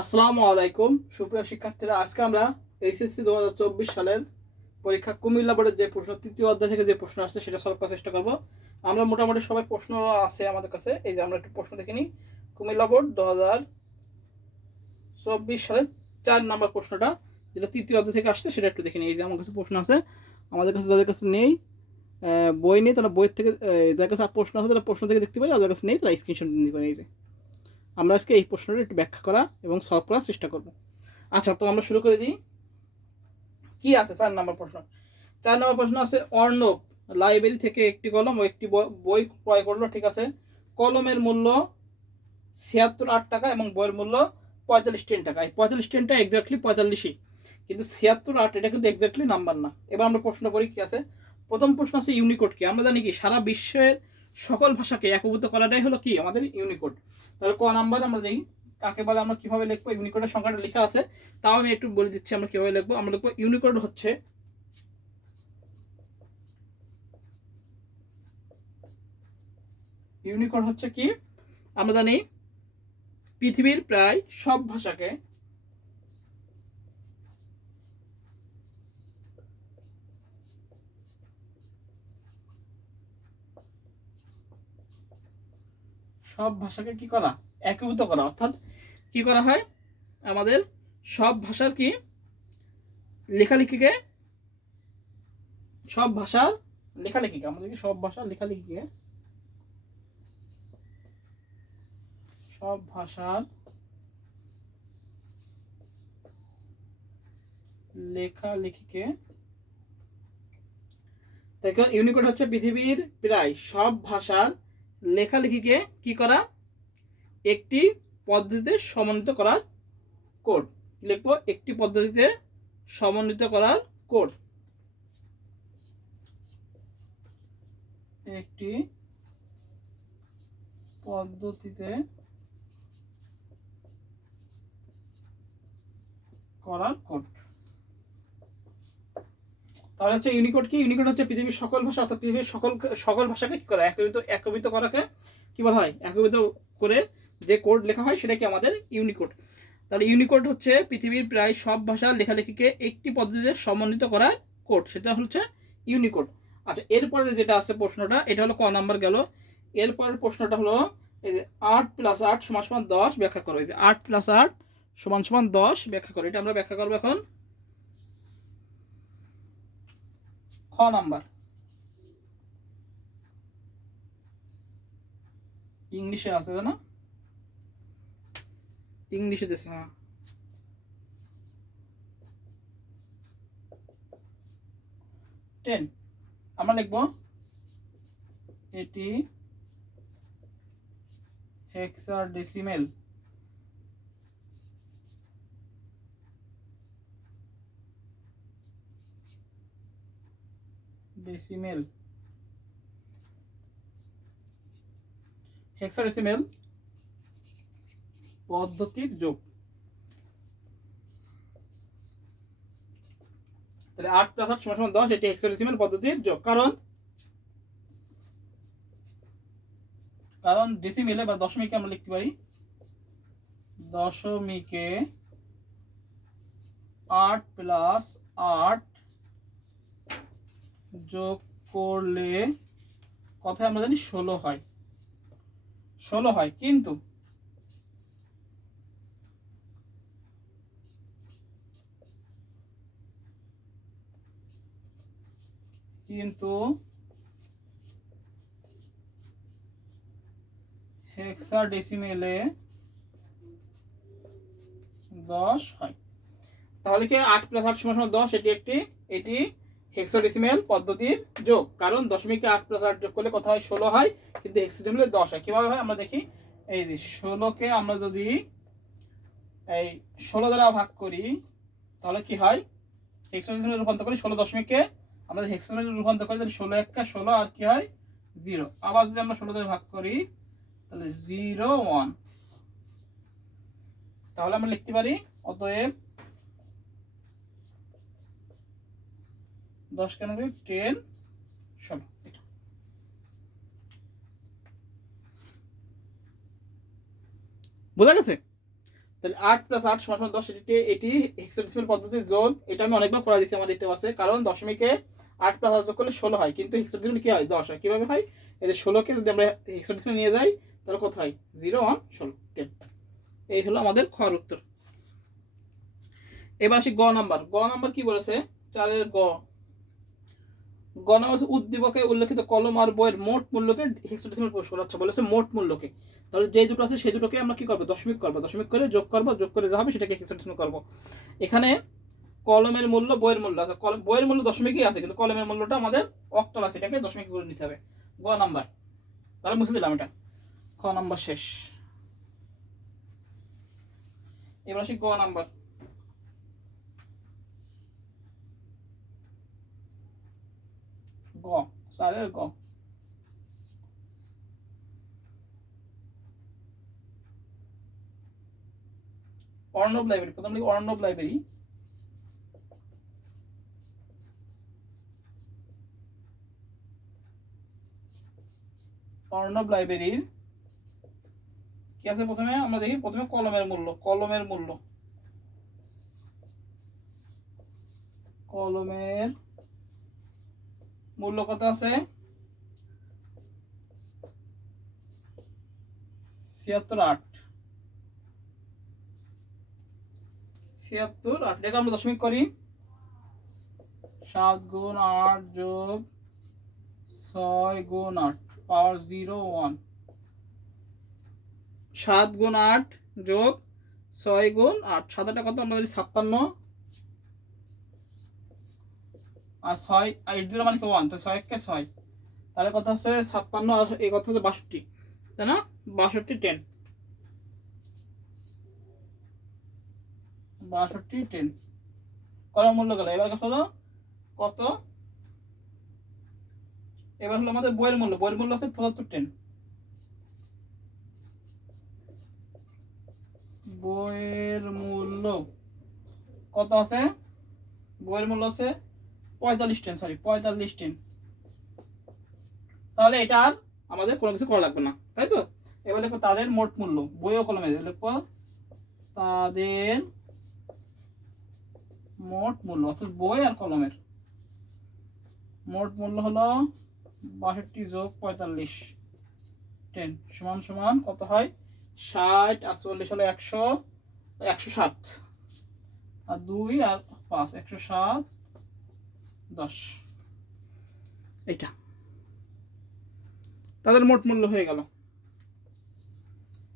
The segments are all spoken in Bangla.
আসসালামু আলাইকুম সুপ্রিয় শিক্ষার্থীরা, আজকে আমরা এইচএসসি 2024 সালের পরীক্ষা কুমিল্লা বোর্ডের যে প্রশ্ন তৃতীয় অধ্যায় থেকে যে প্রশ্ন আসছে সেটা সলভ করার চেষ্টা করব। আমরা মোটামুটি সবাই প্রশ্ন আছে আমাদের কাছে। এই যে আমরা একটু প্রশ্ন দেখে নিই। কুমিল্লা বোর্ড 2024 সালের 4 নম্বর প্রশ্নটা, যেটা তৃতীয় অধ্যায় থেকে আসছে, সেটা একটু দেখে নিই। এই যে আমার কাছে প্রশ্ন আছে, আমাদের কাছে যাদের কাছে নেই বই নেই তারা বই থেকে, যাদের কাছে প্রশ্ন আছে তারা প্রশ্ন থেকে দেখতে পারে, যাদের কাছে নেই তারা স্ক্রিনশট নিতে পারে। এই যে আমরা আজকে এই প্রশ্নটা একটু ব্যাখ্যা করা এবং সলভ করার চেষ্টা করব। আচ্ছা, তো আমরা শুরু করে দিই। কি আছে 4 নম্বর প্রশ্ন? 4 নম্বর প্রশ্ন আছে, অর্ণব লাইব্রেরি থেকে একটি কলম ও একটি বই ক্রয় করলো। ঠিক আছে, কলমের মূল্য 76 টাকা এবং বইয়ের মূল্য 45 টাকা। এই 45 এক্স্যাক্টলি 45ই, কিন্তু 76 এটা কিন্তু এক্স্যাক্টলি নাম্বার না। এবার আমরা প্রশ্ন করি কি আছে। প্রথম প্রশ্ন আছে ইউনিকোড কি। আমরা জানি কি সারা বিশ্বের সকল ভাষাকে একীভূত করাটাই হলো কি আমাদের ইউনিকোড। তাহলে ক নাম্বার আমরা দেখি কাকে বলে, আমরা কিভাবে লিখবো। ইউনিকোডের সংখ্যাটা লেখা আছে, তাও আমি একটু বলে দিচ্ছি আমরা কিভাবে লিখবো। আমরা লিখবো ইউনিকোড হচ্ছে কি, আমরা জানি পৃথিবীর প্রায় সব ভাষাকে কি করা, একীভূত করা। অর্থাৎ কি করা হয়, আমাদের সব ভাষার কি লেখালেখিকে, সব ভাষার লেখালেখিকে, আমাদের কি সব ভাষার লেখালেখিকে, সব ভাষার লেখালেখিকে, দেখো ইউনিকোড হচ্ছে পৃথিবীর প্রায় সব ভাষার লেখালেখিকে কি করা, একটি পদ্ধতিতে সমন্বিত করার কোড। লিখবো একটি পদ্ধতিতে সমন্বিত করার কোড, একটি পদ্ধতিতে করার কোড। তাহলে হচ্ছে ইউনিকোড কি, ইউনিকোড হচ্ছে পৃথিবীর সকল ভাষা, অর্থাৎ পৃথিবীর সকল ভাষাকে কি করা, একীভূত করাকে কি বলা হয়, একীভূত করে যে কোড লেখা হয় সেটা কি আমাদের ইউনিকোড। তাহলে ইউনিকোড হচ্ছে পৃথিবীর প্রায় সব ভাষার লেখালেখিকে একটি পদ্ধতিতে সমন্বিত করার কোড, সেটা হচ্ছে ইউনিকোড। আচ্ছা, এরপরে যেটা আছে প্রশ্নটা, এটা হলো ক নাম্বার গেল। এরপরের প্রশ্নটা হলো এই যে 8 + 8 = 10 ব্যাখ্যা করো। এই যে 8 + 8 = 10 ব্যাখ্যা করো। এটা আমরা ব্যাখ্যা করবো এখন। খ নাম্বার, ইংলিশে আছে না, ইংলিশে দিয়েছে, হ্যাঁ। 10 আমরা লিখবো এটি হেক্সাডেসিমেল হেক্সাডেসিমেল পদ্ধতির যোগ। তাহলে 8 + 8 = 10, এটি হেক্সাডেসিমেল পদ্ধতির যোগ। কারণ ডেসিমেলে বা দশমিকে আমরা লিখতে পারি, দশমিকে 8 + 8 যোগ করলে কথায় আমরা জানি 16 হয়, 16 হয়। কিন্তু হেক্সাডেসিমেলে 10 হয়। তাহলে কি 8 + 8 = 10, এটি হেক্সাডেসিমেল পদ্ধতির যোগ। কারণ দশমিকে 8 + 8 যোগ করলে কথা হয় 16 হয়, কিন্তু হেক্সাডেসিমেলে 10 হয়। কিভাবে হয় আমরা দেখি। এই যে 16কে আমরা যদি এই 16 দ্বারা ভাগ করি তাহলে কি হয়, হেক্সাডেসিমেলে রূপান্তর করি। 16 দশমিককে আমরা হেক্সাডেসিমেলে রূপান্তর করি, তাহলে 16 × 16 আর কি হয় 0। আবার যদি আমরা 16 দ্বারা ভাগ করি তাহলে 0 1। তাহলে আমরা লিখতে পারি অতএব 10 কেন 10 16। বোঝা গেছে? তাহলে 8 + 8 = 10, এটি হেক্সাডেসিমাল পদ্ধতির যোগ। এটা আমি অনেকবার করে দিচ্ছি আমার ইতিহাসে আছে, কারণ দশমিকে 8 + 8 যোগ করলে 16 হয়, কিন্তু হেক্সাডেসিমাল কি হয় 10 হয়। কিভাবে হয়? এই যে 16কে যদি আমরা হেক্সাডেসিমাল নিয়ে যাই তাহলে কত হয়? 0 1 16 10। এই হলো আমাদের খর উত্তর। এবার আসি গ নাম্বার। গ নাম্বার কি বলেছে? 4 এর গ। গ নাম্বার উদ্দীপকে উল্লেখিত কলম আর বইয়ের মোট মূল্যকে হেক্সাডেসিমাল প্রকাশ করো। আচ্ছা, বলেছে মোট মূল্যকে, তাহলে যে দুটো আছে সেই দুটোকে আমরা কি করবো? দশমিক করবো, দশমিক করে যোগ করবো, যোগ করে যা হবে সেটাকে হেক্সাডেসিমাল করবো। এখানে কলমের মূল্য, বইয়ের মূল্য, বইয়ের মূল্য দশমিকই আছে, কিন্তু কলমের মূল্যটা আমাদের অক্টাল আছে, এটাকে দশমিক করে নিতে হবে। গ নাম্বার, তাহলে মুছে দিলাম এটা। খ নাম্বার শেষ। এবার আসি গ নাম্বার। গ, 4 এর গ। অর্ণব লাইব্রেরি, প্রথম লিখি অর্ণব লাইব্রেরি। অর্ণব লাইব্রেরির কি আছে প্রথমে? আমরা দেখি প্রথমে কলমের মূল্য। কলমের মূল্য, কলমের মূল্য কত আছে? 76 8। 76 8, এটা আমরা দশমিক করি। 7 × 8 যোগ 6 × 8 পাওয়ার 0 1। 7 × 8 যোগ 6 × 8, 7 কত? আমরা ধরি 56, আর 6 8 0 মানে কি 1, তো 6 কে 6, তাহলে কত হচ্ছে? 56, আর এই কত হচ্ছে? 62, তাই না? 62 10, 62 10 করার মূল্য গেল। এবার হলো কত? এবার হলো আমাদের বইয়ের মূল্য। বইয়ের মূল্য আছে 75 10। বইয়ের মূল্য কত আছে? বইয়ের মূল্য আছে 45 10, সরি 45 10। তাহলে এটা আর আমাদের কোনো কিছু করা লাগবে না, তাই তো? এবার দেখো তাদের মোট মূল্য, বই ও কলমের, দেখো তাদের মোট মূল্য, অর্থাৎ বই আর কলমের মোট মূল্য হলো 62 যোগ 45 10 সমান সমান কত হয়? 60 আর 40 হলো 100, 107, আর 2 আর 5 107 10। এটা তাদের মোট মূল্য হয়ে গেল।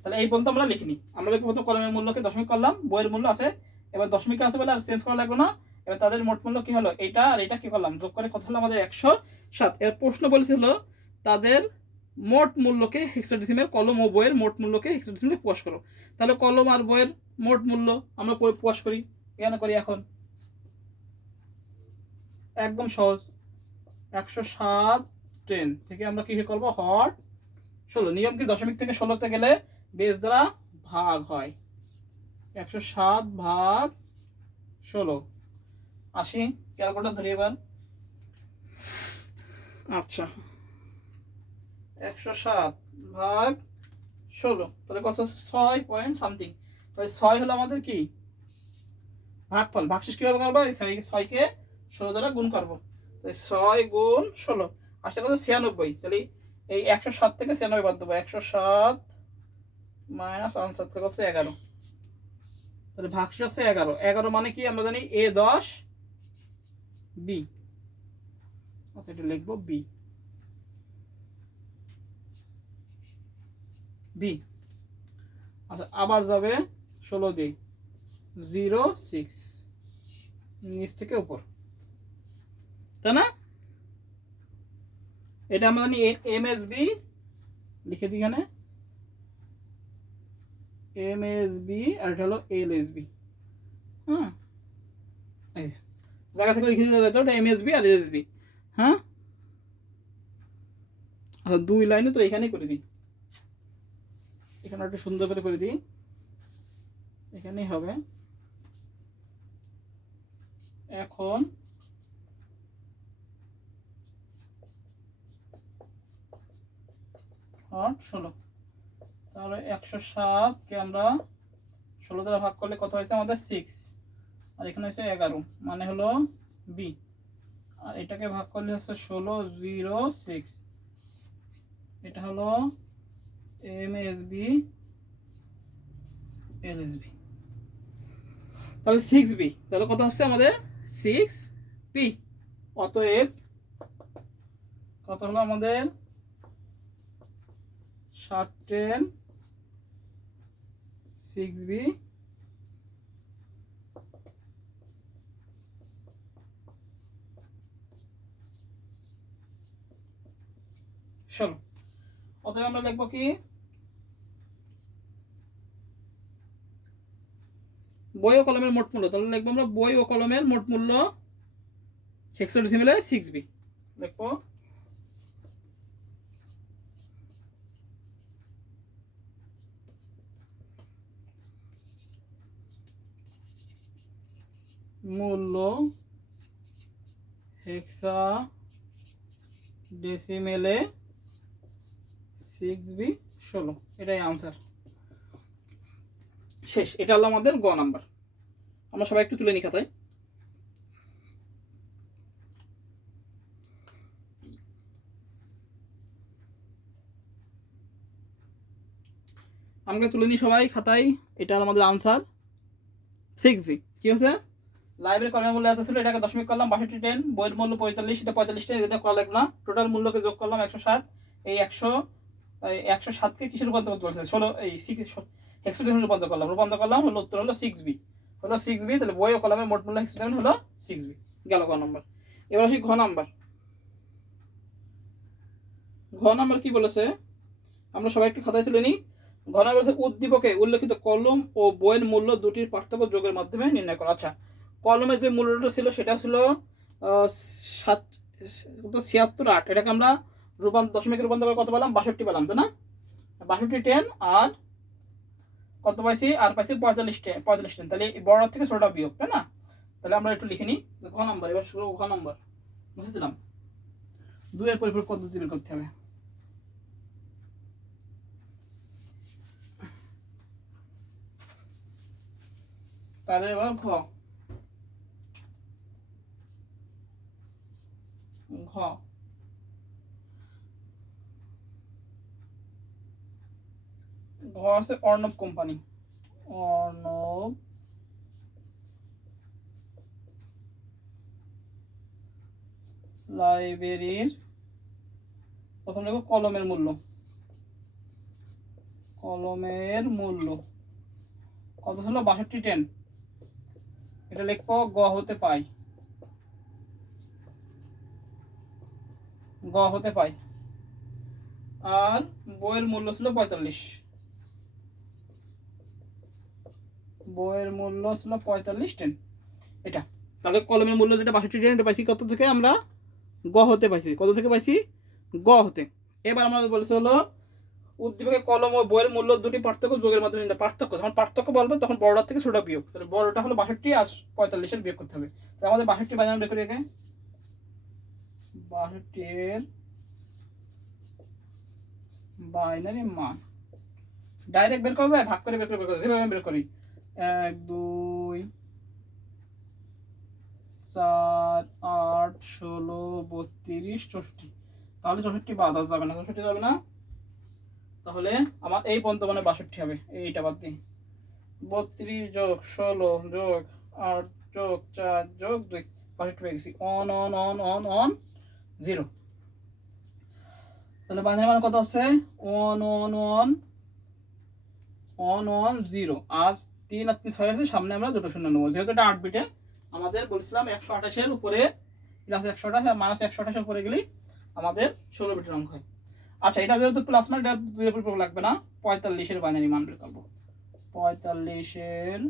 তাহলে এই পর্যন্ত আমরা লিখিনি। আমরা প্রথম কলমের মূল্যকে দশমিক করলাম, বইয়ের মূল্য আছে, এবার দশমিক আছে বলে আর চেঞ্জ করা লাগবে না। এবার তাদের মোট মূল্য কি হলো? এটা আর এটা কি করলাম? যোগ করে কত হলো আমাদের? 107। এর প্রশ্ন বলেছিল তাদের মোট মূল্যকে হেক্সাডেসিমাল, কলম ও বইয়ের মোট মূল্যকে হেক্সাডেসিমালে প্রকাশ করো। তাহলে কলম আর বইয়ের মোট মূল্য আমরা প্রকাশ করি, কেন করি এখন? একদম সহজ। 107 10 থেকে আমরা কি করবো? হর 16। নিয়ম কি? দশমিক থেকে 16তে গেলে বেস দ্বারা ভাগ হয়। 107 ভাগ 16। আসি ক্যালকুলেটর ধরি এবার। আচ্ছা, 107 ভাগ 16, তাহলে কত? 6 পয়েন্ট সামথিং। তাহলে 6 হলো আমাদের কি? ভাগফল। ভাগশেষ কিভাবে করবো? এই 6কে 16 দ্বারা গুণ করবো। তাহলে 6 গুণ 16 আসলে কত? 96। তাহলে এই 107 থেকে 96 বাদ দেবো। 107 মাইনাস আনসার থেকে হচ্ছে 11। তাহলে ভাগশেষ হচ্ছে 11। 11 মানে কি? আমরা জানি A10 B। আচ্ছা, এটা লিখবো বি। বি। আচ্ছা, আবার যাবে 16 দিয়ে 06, নিচ থেকে উপর, তাই না? এটা আমরা জানি MSB, লিখে দিই এখানে MSB, আর এটা হলো LSB। হ্যাঁ, এই জায়গা থেকে লিখে দিতে যাচ্ছে, ওটা MSB আর LSB। হ্যাঁ, আচ্ছা 2 লাইনে তো এখানেই করে দিই, এখানে একটু সুন্দর করে দিই, এখানেই হবে। এখন হট 16, তাহলে 107 কে আমরা 16 দ্বারা ভাগ করলে কত হয়েছে আমাদের 6, আর এখানে হচ্ছে 11, মানে হলো বি। আর এটাকে ভাগ করলে হচ্ছে 16, 0, 6, এটা হলো এমএসবি এলএসবি। তাহলে 6বি, তাহলে কত হচ্ছে আমাদের 6বি। অতএব কত হলো আমাদের 7 6বি চলো। অতএব আমরা লিখবো কি, বই ও কলমের মোট মূল্য, তাহলে লিখবো আমরা বই ও কলমের মোট মূল্য হেক্সাডেসিমেলে 6বি লিখবো। মূল্য হেক্সাডেসিমেলে 6বি 16, এটাই আনসার। শেষ। এটা হলো আমাদের গ নাম্বার। আমরা সবাই একটু তুলে নিই খাতায়। আমরা তুলে নিই সবাই খাতায়। এটা হলো আমাদের আনসার 6বি। কি হচ্ছে, লাইব্রেরি কলমের মূল্য এত ছিল, এটাকে দশমিক করলাম 62 10, বইয়ের মূল্য 45, এটা 45 10, এটা করা লাগলো না। টোটাল মূল্যকে যোগ করলাম 107, এই 107কে কিসের রূপান্তর করতে বলছে, 16 এই 6 হেক্সাডেসিমেলে রূপান্তর করলাম, হলো উত্তর হলো 6বি, হলো 6বি। তাহলে বই ও কলমের মোট মূল্য হেক্সাডেসিমেল হলো 6বি, গেল গ নাম্বার। এবার আসি ঘ নাম্বার। ঘ নাম্বার কি বলেছে, আমরা সবাই একটু খাতায় তুলে নিই। ঘ নাম্বার বলেছে উদ্দীপকে উল্লেখিত কলম ও বইয়ের মূল্য দুটির পার্থক্য যোগের মাধ্যমে নির্ণয় করা। আচ্ছা, কলমের যে মূল্যটা ছিল সেটা ছিল 76.8, এটাকে আমরা দশমিক রূপান্তর করে কত পেলাম, 62 পেলাম, তাই না? 62 10, আর কত পাইছি, আর পাইছি 45 10, তাহলে বড় থেকে ছোটটা বিয়োগ, তাই না? তাহলে আমরা একটু লিখে নিই ঘ নাম্বার। এবার শুরু ঘ নাম্বার বুঝে দিলাম, 2 এর পরিপূরক পদ্ধতি বের করতে হবে। তাহলে এবার ঘ আছে অর্ণব কোম্পানি, অর্ণব লাইব্রেরির প্রথম দেখো কলমের মূল্য কত ছিল, 62 10, এটা লিখবো গ হতে পাই, আর বইয়ের মূল্য ছিল 45, বইয়ের মূল্য ছিল 45 10, এটা। তাহলে কলমের মূল্য যেটা 62 10, এটা পাইছি কত থেকে, আমরা গ হতে পাইছি, কত থেকে পাইছি, গ হতে। এবার আমরা বলেছে হলো উদ্দীপকে কলম ও বইয়ের মূল্য দুটি পার্থক্য যোগের মাধ্যমে, পার্থক্য যখন পার্থক্য বলবে তখন বড়টা থেকে ছোটটা বিয়োগ, তাহলে বড়টা হলো 62 আর 45 বিয়োগ করতে হবে। তাহলে আমাদের 62 বাইনারি বের করি, একে 62 এর বাইনারি মান ডাইরেক্ট বের করা যায়, ভাগ করে বের করা যায়, যেভাবে বের করি 1 2 4 8 16 32 64, তাহলে 64 বাদ যাবে না, 64 যাবে না, তাহলে আমার এই পর্যন্ত মানে 62 হবে, এইটা বাদ দিই। 32 যোগ 16 যোগ 8 যোগ 4 যোগ 2, 62 পেয়ে গেছি। অন 0, তাহলে বাইনারি মান কত হচ্ছে, 1 0, আর 3 আর 3 6 আছে, সামনে আমরা দুটো শূন্য নেবো, যেহেতু এটা 8 বিটে। আমাদের বলেছিলাম 128 এর উপরে প্লাস 128 আর মাইনাস 128 এর উপরে গেলেই আমাদের 16 বিটের অঙ্ক হয়। আচ্ছা, এটা যেহেতু প্লাস মান, এটা দুই এর উপর লাগবে না, 45 এর বাইনারি মান বের করব। 45 এর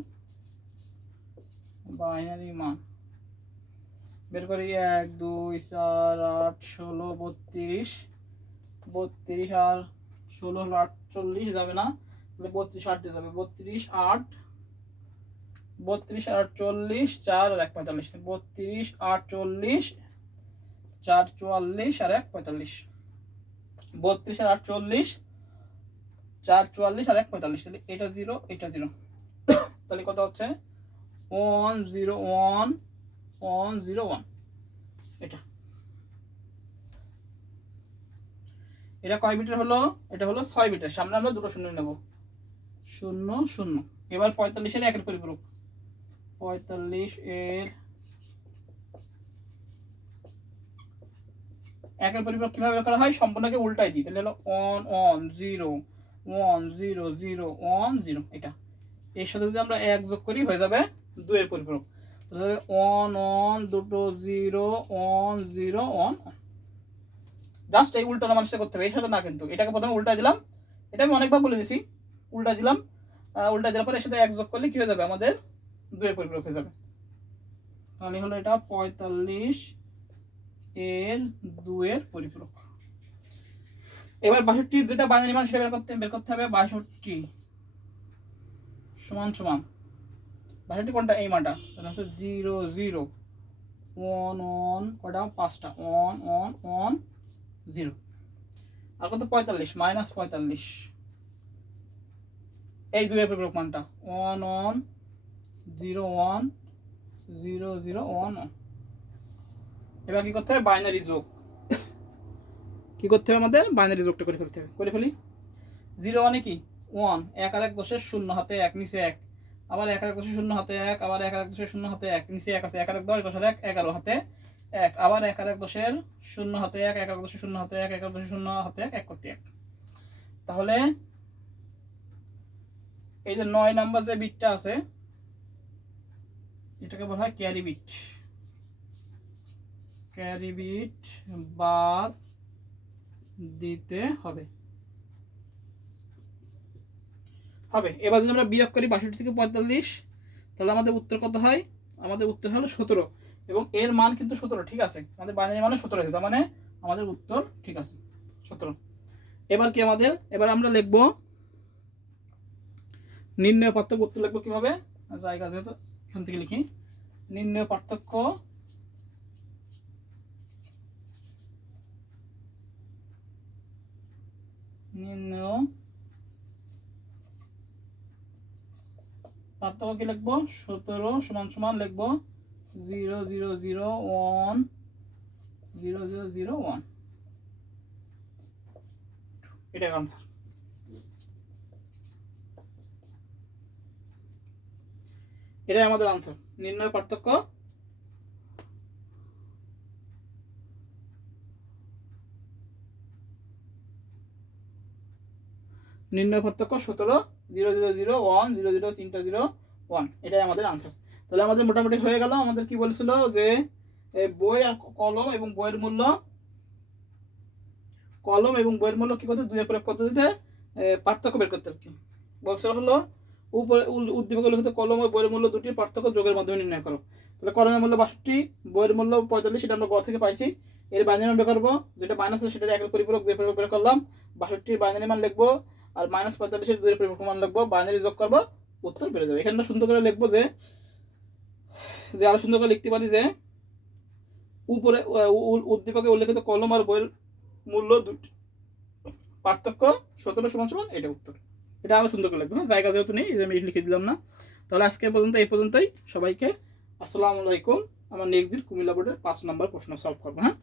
বাইনারি মান বের করি, 1 2 4 8 16 32, 32 আর 16 হলো 48, যাবে না, তাহলে 32 8 দিয়ে যাবে, 32 8 32 আর 40, 4 আর 1 45, 32 8 40, 4 44 আর 1 45, 32 আর 8 40, 4 44 আর 1 45, তাহলে এটা 0 এটা 0, তাহলে কত হচ্ছে 101 এটা। এটা কয় বিটের হলো? এটা হলো 6 বিটের, সামনে আমরা দুটো শূন্য নেব, 0 0। এবার 45 এর একের পরিপূরক, 45 এর একের পরিপূরক কিভাবে করা হয়? সম্পূর্ণকে উল্টাই দিই, তাহলে হলো 1 1 0 1 0 0 1 0। এটা এর সাথে যদি আমরা 1 যোগ করি হয়ে যাবে 2 এর পরিপূরক, তাহলে 1 1 দুটো 0 1 0 1। জাস্ট এই উল্টানো মানুষটা করতে হবে, এর সাথে না কিন্তু। এটাকে প্রথমে উল্টাই দিলাম, এটা আমি অনেকবার বলে দিছি, উল্টাই দিলাম, উল্টাই দেওয়ার পরে এর সাথে 1 যোগ করলে কি হয়ে যাবে? আমাদের 2 এর পরিপূরক হয়ে যাবে। তাহলে হলো এটা 45 এর 2 এর পরিপূরক। এবার 62 যেটা বাইনারি মান সেটা বের করতে হবে। 62 সমান সমান 62 কোনটা? এই মানটা, তাহলে হচ্ছে 0 0 1 1 কটা? 5টা 1 1 1 0। আর কত? 45 মাইনাস 45 এই 2 এর পরিপূরক মানটা 1 1 0 1 0 0 1 1। এবার কি করতে হবে? বাইনারি যোগ। কি করতে হবে? আমাদের বাইনারি যোগটা করে ফেলতে হবে। করে ফেলি। 0 মানে কি? 1, 1 আর 1 দশের 0 হাতে 1 নিচে 1, আবার 1 আর 1 দশের 0 হাতে 1, আবার 1 আর 1 দশের 0 হাতে 1 নিচে 1 আছে, 1 আর 1 10 দশের 1 11 হাতে 1, আবার 1 আর 1 দশের 0 হাতে 1, 1 আর 1 দশের 0 হাতে 1, 1 আর দশের 0 হাতে 1, 1 করতে 1। তাহলে এই যে 9 নাম্বার যে বিটটা আছে এটাকে বলা হয় ক্যারি বিট। ক্যারি বিট বাদ দিতে হবে। এবার যদি আমরা বিয়োগ করি 62 থেকে 45, তাহলে আমাদের উত্তর কত হয়? আমাদের উত্তর হলো 17, এবং এর মান কিন্তু 17, ঠিক আছে? আমাদের বাইনারি মানে 17 আছে, তার মানে আমাদের উত্তর ঠিক আছে 17। এবার কি আমাদের, এবার আমরা লিখবো নির্ণয় পার্থক্য। উত্তর লিখবো কিভাবে? জায়গা যেহেতু এখান থেকে লিখি, নির্ণয় পার্থক্য কি লিখবো? 17 সমান সমান লিখবো 0 0 0 1 0 0 0 1। এটাই আনসার। এটাই আমাদের আনসার, নির্ণয় পার্থক্য। নির্ণয় পার্থক্য 17 0 0 0 1 0 0 3টা 0 1। এটাই আমাদের আনসার। তাহলে আমাদের মোটামুটি হয়ে গেল। আমাদের কি বলেছিল যে বই আর কলম এবং বইয়ের মূল্য, কি করতে? 2 এর পদ্ধতিতে পার্থক্য বের করতে কি বলছিল হলো, উপরে উদ্দীপক লিখিত কলম ও বইয়ের মূল্য দুটির পার্থক্য যোগের মাধ্যমে নির্ণয় করো। তাহলে কলমের মূল্য 62, বইয়ের মূল্য 45, সেটা আমরা গ থেকে পাইছি। এর বাইনারি মান বের করবো, যেটা মাইনাস আছে সেটা একের পরিপূরক 2 এর পরিপূরক বের করলাম। 62 বাইনারি মান লিখবো, আর মাইনাস 45 এর 2 এর পরিপূরক মান লিখবো, বাইনারি যোগ করবো, উত্তর বেড়ে যাবে। এখানে সুন্দর করে লিখবো যে আরো সুন্দর করে লিখতে পারি যে উপরে উদ্দীপকে উল্লেখিত কলম আর বইয়ের মূল্য দুটি পার্থক্য 17 সমান সমান, এটা উত্তর। এটা আরো সুন্দর করে লিখবো, জায়গা যেহেতু নেই আমি লিখে দিলাম না। তাহলে আজকে পর্যন্ত এই পর্যন্তই। সবাইকে আসসালামু আলাইকুম। আমার নেক্সট দিন কুমিল্লা বোর্ডের 5 নম্বর প্রশ্ন সলভ করবো। হ্যাঁ।